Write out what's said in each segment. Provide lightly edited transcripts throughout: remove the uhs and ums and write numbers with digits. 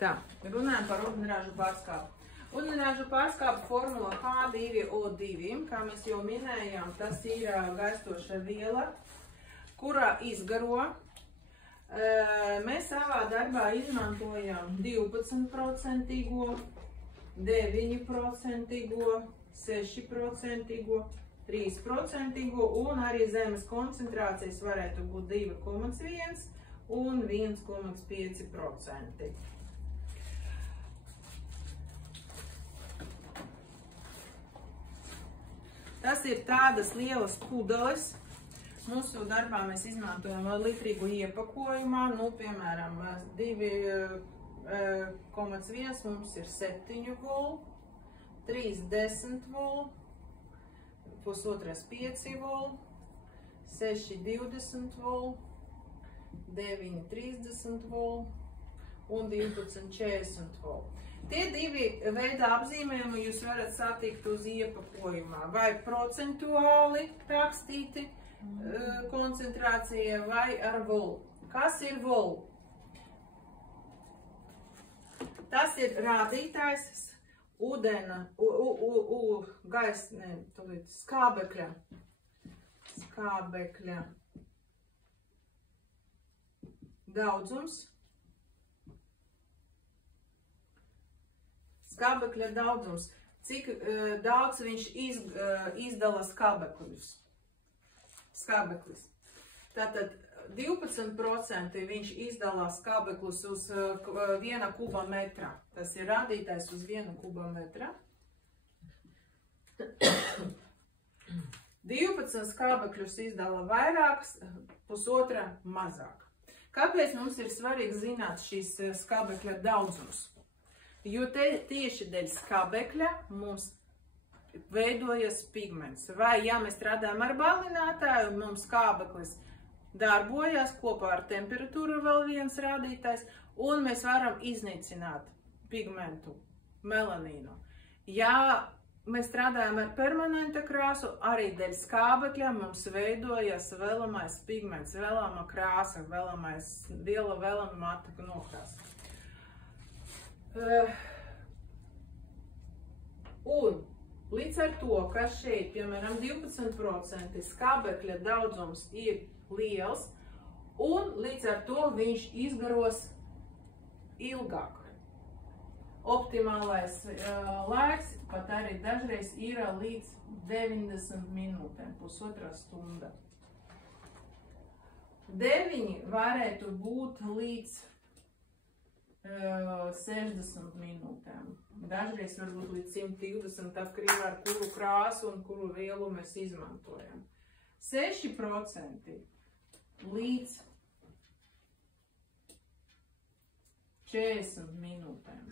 Tā, runājam par ūdeņražu pārskābi. Ūdeņražu pārskābi formula H2O2, kā mēs jau minējām, tas ir gaistoša viela, kurā izgaro. Mēs savā darbā izmantojam 12%, 9%, 6%, 3% un arī zemes koncentrācijas varētu būt 2,1 un 1,5%. Tas ir tādas lielas pudeles. Mūsu darbā mēs izmantojam litrīgu iepakojumā, nu, piemēram, 2,1 mums ir 7 volu, 3 10 volu, pusotras 5 volu, 6 20 volu, 9 30 volu un 12 40 volu. Tie divi veidi apzīmējumi jūs varat satikt uz iepakojumā, vai procentuāli rakstīti koncentrācija vai ar volu. Kas ir volu? Tas ir rādītājs skābekļa daudzums. Skābekļa daudzums, cik daudz viņš izdala skābekļus. Tātad 12% viņš izdala skābekļus uz 1 kubometrā. Tas ir rādītājs uz 1 kubometrā. 12 skābekļus izdala vairāks, pusotra mazāk. Kāpēc mums ir svarīgi zināt šīs skābekļa daudzums? Jo tieši dēļ skābekļa mums veidojas pigments. Vai, ja mēs strādājam ar balinātāju, mums skābeklis darbojas kopā ar temperatūru vēl viens rādītājs, un mēs varam iznīcināt pigmentu, melanīnu. Ja mēs strādājam ar permanenta krāsu, arī dēļ skābekļa mums veidojas vēlamais pigments, vēlama krāsa, vēlamais viela, vēlama mata nokrāsa. Un līdz ar to, ka šeit, piemēram, 12% skābekļa daudzums ir liels, un līdz ar to viņš izgaros ilgāk. Optimālais laiks pat arī dažreiz ir līdz 90 minūtēm, pusotra stunda. 9 varētu būt līdz 60 minūtēm. Dažreiz varbūt līdz 120, atkarībā ar kuru krāsu un kuru vielu mēs izmantojam. 6% līdz 40 minūtēm.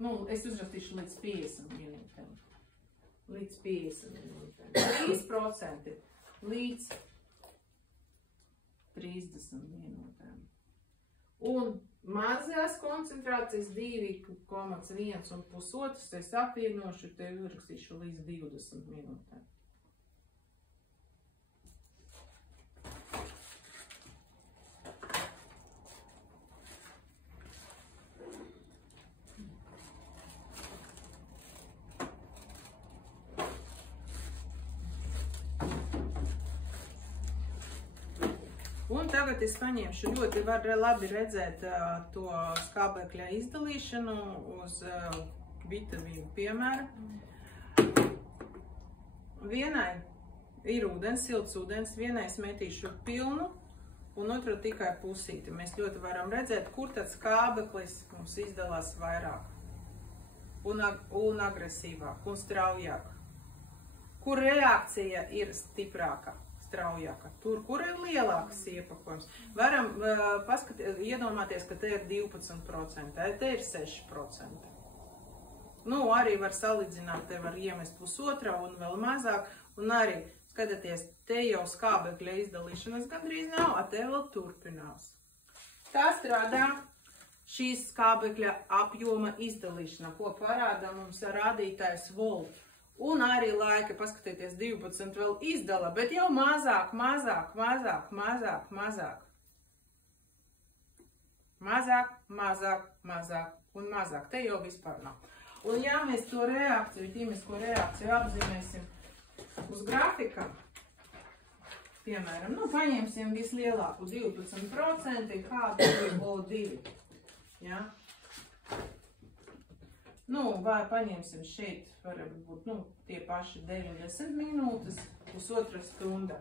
Nu, es uzrakstīšu līdz 50 minūtēm. Līdz 50 minūtēm. 3% līdz 30 minūtēm. Un mazās koncentrācijas 2,1 un pusotras es apvienošu, te uzrakstīšu līdz 20 minūtēm. Un tagad es paņemšu, ļoti var labi redzēt to skābekļa izdalīšanu uz vitamīnu piemēru. Vienai ir ūdens, silts ūdens, vienai es metīšu pilnu un otru tikai pusīti. Mēs ļoti varam redzēt, kur tad skābeklis mums izdalās vairāk un agresīvāk un straujāk. Kur reakcija ir stiprāka? Straujāka. Tur, kur ir lielāks iepakojums. Varam iedomāties, ka te ir 12%, te ir 6%. Nu, arī var salīdzināt, te var iemest pusotra un vēl mazāk, un arī, skatieties, te jau skābekļa izdalīšanas gandrīz nav, te vēl turpinās. Tā strādā šīs skābekļa apjoma izdalīšana, ko parāda mums rādītājs volt. Un arī laika, paskatieties, 12 vēl izdala, bet jau mazāk. Mazāk, mazāk, mazāk un mazāk. Te jau vispār nav. Un ja mēs to reakciju, ķīmisko reakciju apzīmēsim uz grafika, piemēram, paņemsim vislielāku 12% H2O2. Ja? Vai paņemsim šeit, varētu būt, tie paši 90 minūtes, pusotra stunda.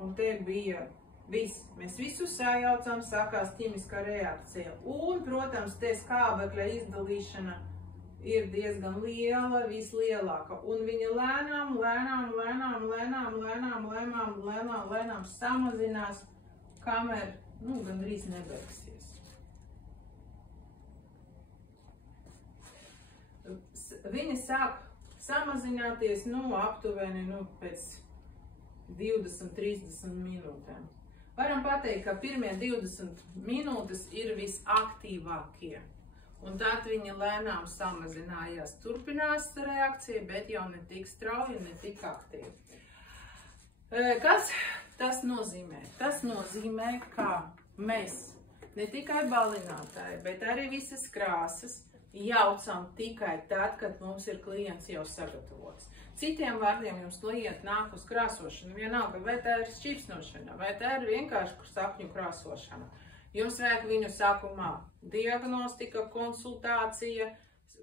Un te bija viss. Mēs visu sajaucām, sākās ķīmiskā reakcija. Un, protams, te skābekļa izdalīšana ir diezgan liela, vislielāka. Un viņa lēnām samazinās, kamēr, gandrīz nebeigsies. Viņa sāk samazināties, aptuveni, pēc 20-30 minūtēm. Varam pateikt, ka pirmie 20 minūtes ir visaktīvākie. Un tad viņa lēnām samazinājās. Turpinās reakcija, bet jau ne tik strauji, ne tik aktīvi. Kas tas nozīmē? Tas nozīmē, ka mēs ne tikai balinātāji, bet arī visas krāsas jaucam tikai tad, kad mums ir klients jau sagatavots. Citiem vārdiem jums klienti nāk uz krāsošanu, vienalga, vai tā ir šķipsnošana, vai tā ir vienkārši sapņu krāsošana. Jums vajag viņu sākumā diagnostika, konsultācija,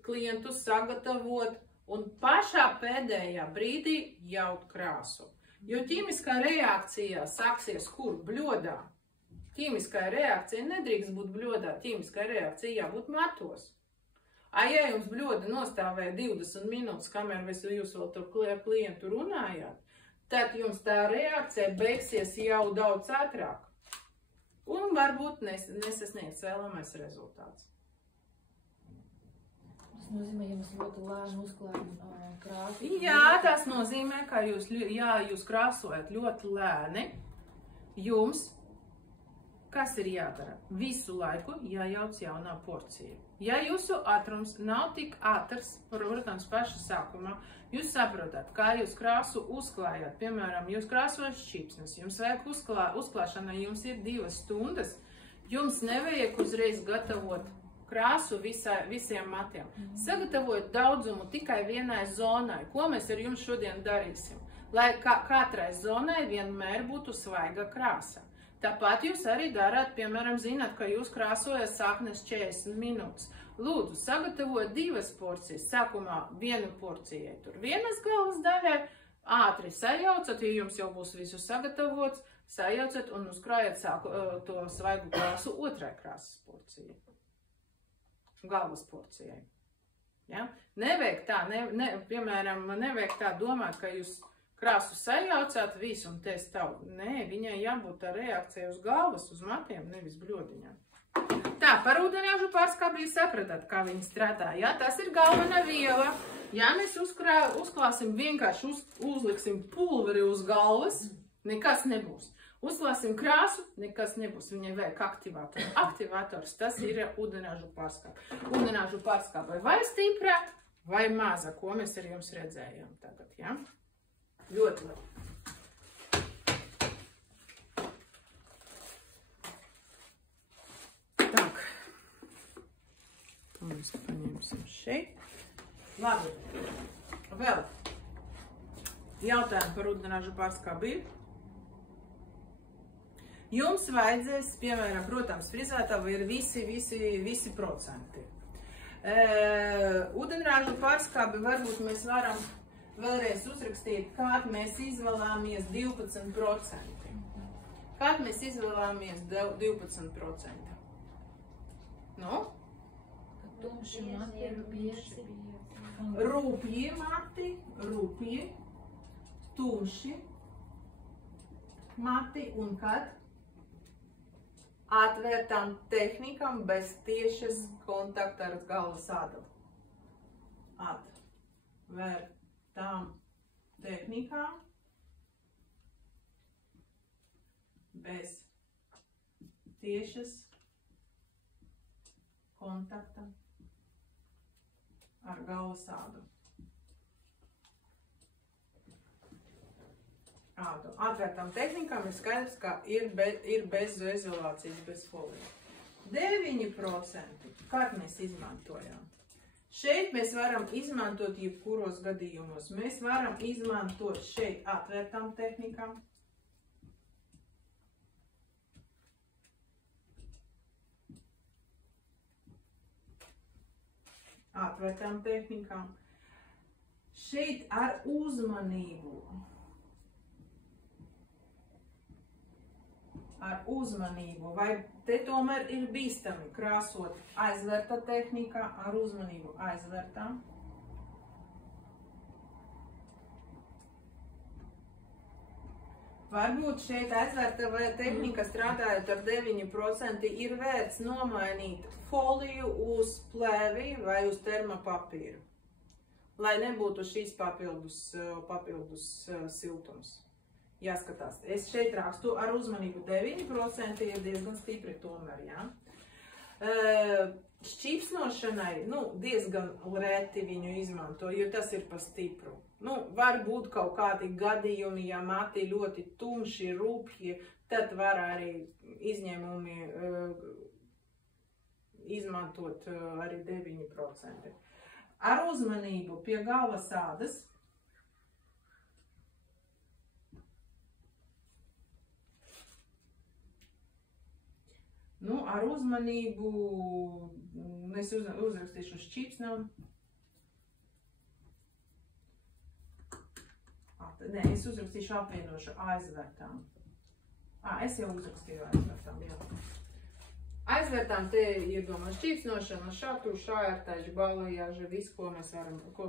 klientu sagatavot un pašā pēdējā brīdī jaut krāsu. Jo ķīmiskā reakcija sāksies kur? Bļodā. Ķīmiskā reakcija nedrīkst būt bļodā, ķīmiskā reakcija jābūt matos. Ja jums bļoda nostāvēja 20 minūtes, kamēr jūs vēl tur klientu runājāt, tad jums tā reakcija beigsies jau daudz ātrāk. Un varbūt nesasniegs vēlamais rezultāts. Tas nozīmē, ja mēs ļoti lēni uzklājam krāsu? Jā, tas nozīmē, ka jūs krāsojat ļoti lēni, jums, kas ir jādara? Visu laiku jājauc jaunā porcija. Ja jūsu ātrums nav tik ātrs, protams, paša sākumā, jūs saprotat, kā jūs krāsu uzklājat. Piemēram, jūs krāsojat šķipsnes, jums vajag uzklāšanai, jums ir 2 stundas, jums nevajag uzreiz gatavot krāsu visiem matiem. Sagatavojot daudzumu tikai vienai zonai. Ko mēs ar jums šodien darīsim? Lai katrai zonai vienmēr būtu svaiga krāsa. Tāpat jūs arī darāt, piemēram, zināt, ka jūs krāsojat saknes 40 minūtes. Lūdzu, sagatavot 2 porcijas. Sākumā 1 porcijai tur vienas galvas daļai, ātri sajaucat, ja jums jau būs visu sagatavots, sajaucat un uzkrājat to svaigu krāsu otrai krāsas porcijai. Galvas porcijai. Ja? Nevajag tā, piemēram, nevajag tā domāt, ka jūs krāsu sajaucāt visu un te stāv. Nē, viņai jābūt tā reakcija uz galvas, uz matiem, nevis bļodiņām. Tā, par ūdeņražu pārskābļu sapratāt, kā viņi strādā. Ja, tas ir galvenā viela. Ja mēs uzklāsim vienkārši uzliksim pulveri uz galvas, nekas nebūs. Uzklāsim krāsu, nekas nebūs. Viņai vajag aktivātoru. Aktivators, tas ir ūdeņražu pārskābļu. Ūdeņražu pārskābļu vai stipra, vai maza, ko mēs ar jums redzējām tagad, ja? Ļoti labi. Tak. To mēs paņemsim šeit. Labi. Vēl. Jautājumi par ūdeņražu pārskābļu. Jums vajadzēs, piemēram, protams, frizētava ir visi procenti. Ūdeņražu pārskābļu varbūt mēs varam vēlreiz uzrakstīt, kād mēs izvēlāmies 12%. Kād mēs izvēlāmies 12%? Nu? Tumši mati, biezi. Rupji mati, tumši mati un kad? Atvērtām tehnikām bez tiešas kontakta ar galvas ādalu. Atvērtām tehnikām bez tiešas kontakta ar galvas ādalu. ādu. Atvērtām tehnikām ir skaidrs, ka ir bez izolācijas, bez folijas. 9%, kād mēs izmantojam? Šeit mēs varam izmantot jebkuros gadījumos. Mēs varam izmantot šeit atvērtām tehnikām. Atvērtām tehnikām. Šeit ar uzmanību. Ar uzmanību. Vai te tomēr ir bīstami krāsot aizvērta tehnikā ar uzmanību aizvērtām? Varbūt šeit aizvērta tehnika strādājot ar 9% ir vērts nomainīt foliju uz plēvi vai uz termopapīru, lai nebūtu šīs papildus siltums. Jāskatās. Es šeit rakstu ar uzmanību 9% ir diezgan stipri tomēr, jā. Šķīpsnošanai, diezgan reti viņu izmanto, jo tas ir pa stipru. Var būt kaut kādi gadījumi, ja mati ļoti tumši, rupji, tad var arī izņēmumi izmantot arī 9%. Ar uzmanību pie galvas ādas. Ar uzmanību es uzrakstīšu šķīpsnām. Nē, es uzrakstīšu apvienošu aizvērtām. Es jau uzrakstīju aizvērtām, jā. Aizvērtām te iedomā šķīpsnošana, šatu, šājārtaiži, balajāži, visu, ko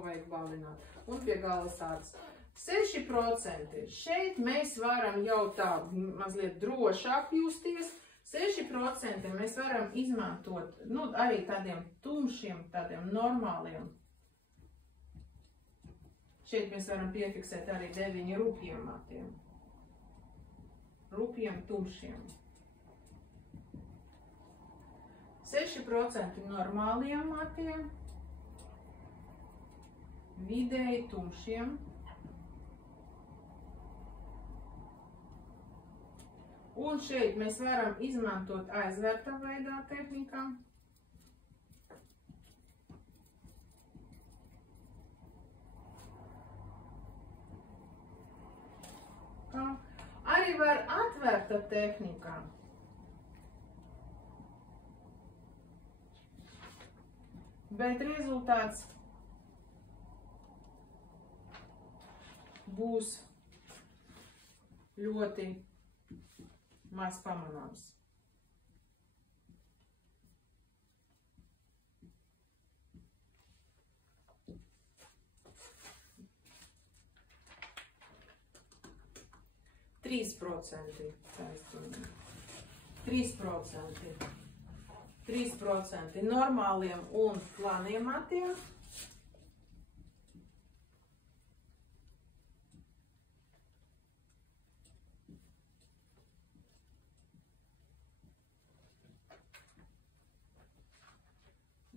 vajag balināt. Un pie galvas ādas. 6%. Šeit mēs varam jau tā mazliet drošāk justies. 6% mēs varam izmantot, arī tādiem tumšiem, tādiem normāliem. Šeit mēs varam piefiksēt arī 9 rupjiem matiem. Rupjiem, tumšiem. 6% normāliem matiem. Vidēji tumšiem. Un šeit mēs varam izmantot aizvērtā veidā tehnikām. Arī var atvērta tehnikā. Bet rezultāts būs ļoti maz pamanāms. Trīs procenti normāliem un plāniem matiem.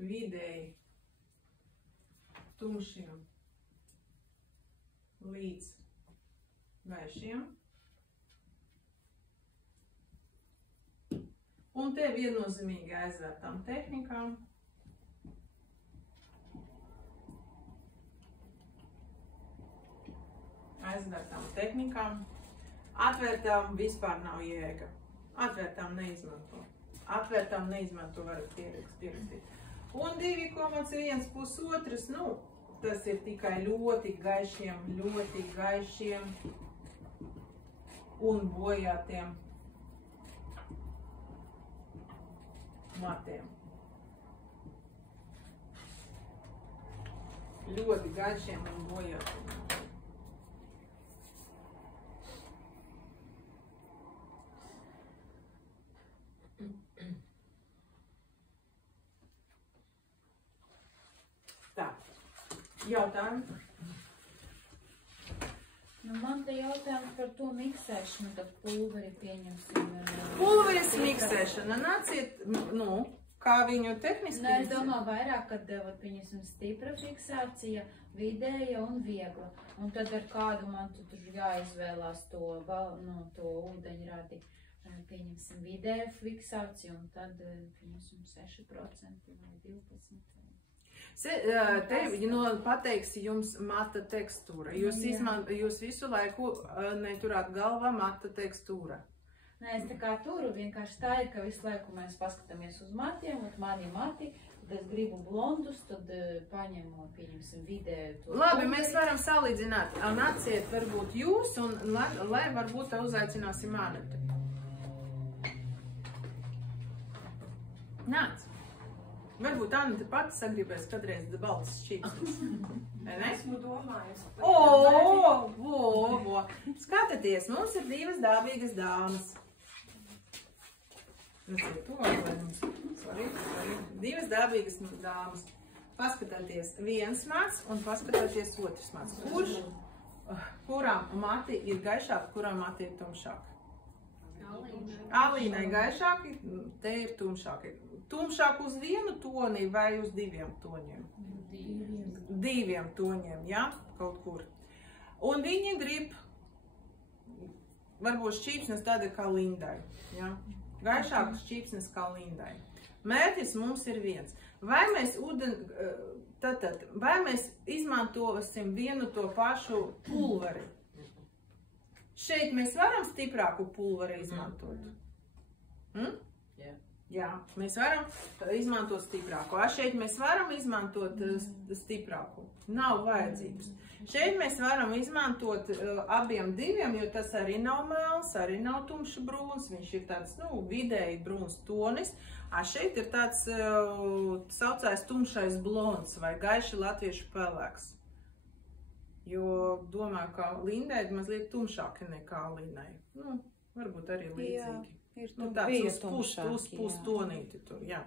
Vidēji tumšiem līdz vēršiem. Un te viennozīmīgi aizvērtām tehnikām. Atvērtām vispār nav jēga. Atvērtām neizmanto. Varat pierakstīt. Un 2,1 tas ir tikai ļoti gaišiem un bojātiem matiem. Ļoti gaišiem un bojātiem matiem. Tā, jautājumi? Man te jautājums par to miksēšanu, kad pulveri pieņemsim. Pulveris miksēšana. Nāciet, Kā viņu tehniski? Nē, es domāju vairāk, kad, pieņemsim, stipra fiksācija, vidēja un viegla. Un tad ar kādu man tur jāizvēlās to ūdeņradi, pieņemsim, vidēju fiksāciju, un tad, pieņemsim, 6% vai 12%. Te pateiksi jums mata tekstūra. Jūs visu laiku neturāt galvā mata tekstūra. Nē, es tā kā turu, vienkārši tā ir, ka visu laiku mēs paskatāmies uz matiem, un mani mati, tad es gribu blondus, tad paņemu, pieņemsim, vidēju to. Labi, mēs varam salīdzināt. Nāciet varbūt jūs, un lai varbūt uzaicināsim Anetu. Nāc. Varbūt Aneta pati sagribēs kādreiz baltas šķīpsnes. Esmu domājis. Skatieties, mums ir divas dāvīgas dāmas. Divas dāvīgas dāmas. Paskatieties viens mats un paskatieties otrs mats. Kurām mati ir gaišāki, kurām mati ir tumšāki? Alīnai gaišāki, te ir tumšāki. Tumšāk uz vienu toni vai uz diviem toņiem? Diviem toņiem, ja? Kaut kur. Un viņi grib, varbūt šķīpsnes tāda kā Lindai, ja? Gaišākas šķīpsnes kā Lindai. Mērķis mums ir viens. Vai mēs izmantosim vienu to pašu pulveri? Šeit mēs varam stiprāku pulveri izmantot? Jā, mēs varam izmantot stiprāku. Šeit mēs varam izmantot stiprāku. Nav vajadzības. Šeit mēs varam izmantot abiem diviem, jo tas arī nav melns, arī nav tumši brūns. Viņš ir tāds, vidēji brūns tonis. Šeit ir tāds saucājs tumšais blonds vai gaiši latviešu pelēks. Jo domāju, ka Lindai mazliet tumšāki nekā Linai. Varbūt arī līdzīgi. Tāds uz pustonīti tur, jā.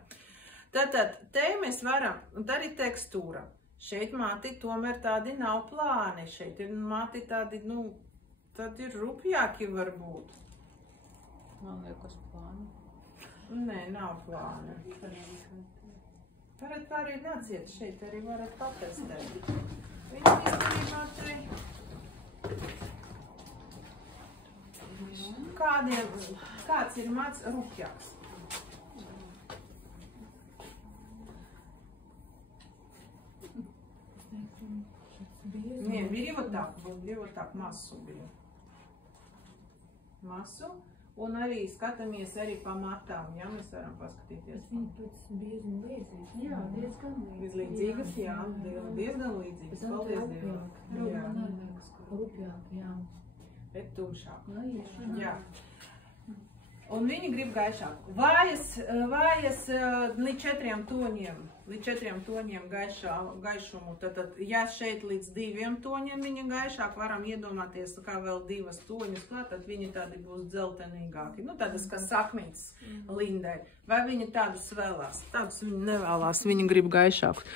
Tātad, te mēs varam, un tā ir tekstūra. Šeit mati tomēr tādi nav plāni. Šeit ir mati tādi, tad ir rupjāki varbūt. Man liekas plāni. Nē, nav plāni. Varat arī nāciet šeit, arī varat patestēt. Viņi īstenībā te... Kāds ir mats rupjāks? Nē, bija ļoti tā masu bija. Masu. Un arī skatāmies arī pa matām, ja mēs varam paskatīties. Viņi pēc bieži un līdzīgas. Jā, diezgan līdzīgas. Jā, diezgan līdzīgas. Paldies Dievam. Rupjāk, jā. Bet tumšāk. Jā. Un viņi grib gaišāk. Vājas līdz 4 toņiem. Līdz 4 toņiem gaišumu. Tad, ja šeit līdz 2 toņiem viņa gaišāk, varam iedomāties, kā vēl 2 toņus klāt, tad viņi tādi būs dzeltenīgāki. Tādas kā sakmītes Lindai. Vai viņi tādus vēlās? Tādus viņi nevēlās, viņi grib gaišākus.